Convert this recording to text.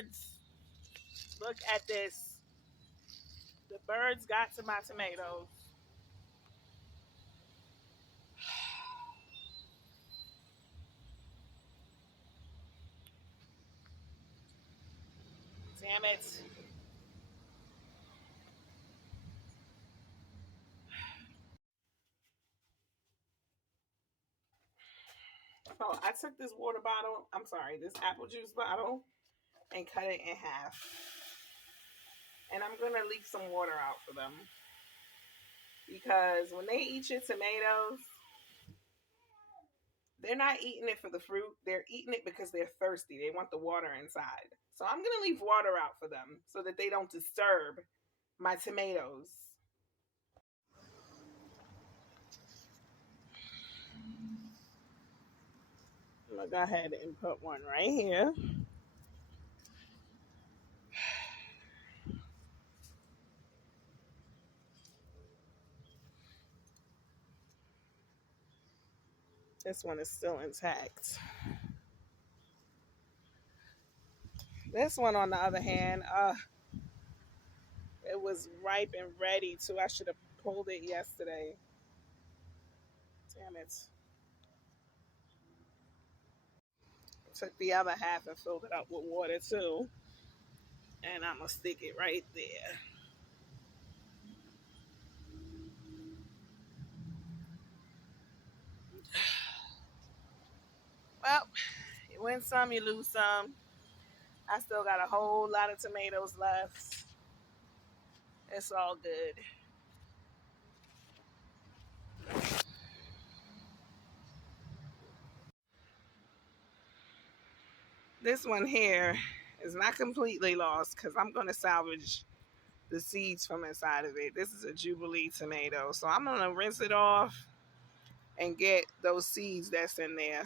birds. Look at this. The birds got to my tomatoes. Damn it. So I took this water bottle, I'm sorry, this apple juice bottle, and cut it in half. And I'm going to leak some water out for them. Because when they eat your tomatoes, they're not eating it for the fruit. They're eating it because they're thirsty. They want the water inside. So I'm going to leave water out for them so that they don't disturb my tomatoes. I'm going to go ahead and put one right here. This one is still intact. This one, on the other hand, it was ripe and ready too. I should have pulled it yesterday. Damn it. I took the other half and filled it up with water too. And I'm going to stick it right there. Well, you win some, you lose some. I still got a whole lot of tomatoes left. It's all good. This one here is not completely lost because I'm going to salvage the seeds from inside of it. This is a Jubilee tomato. So I'm going to rinse it off and get those seeds that's in there.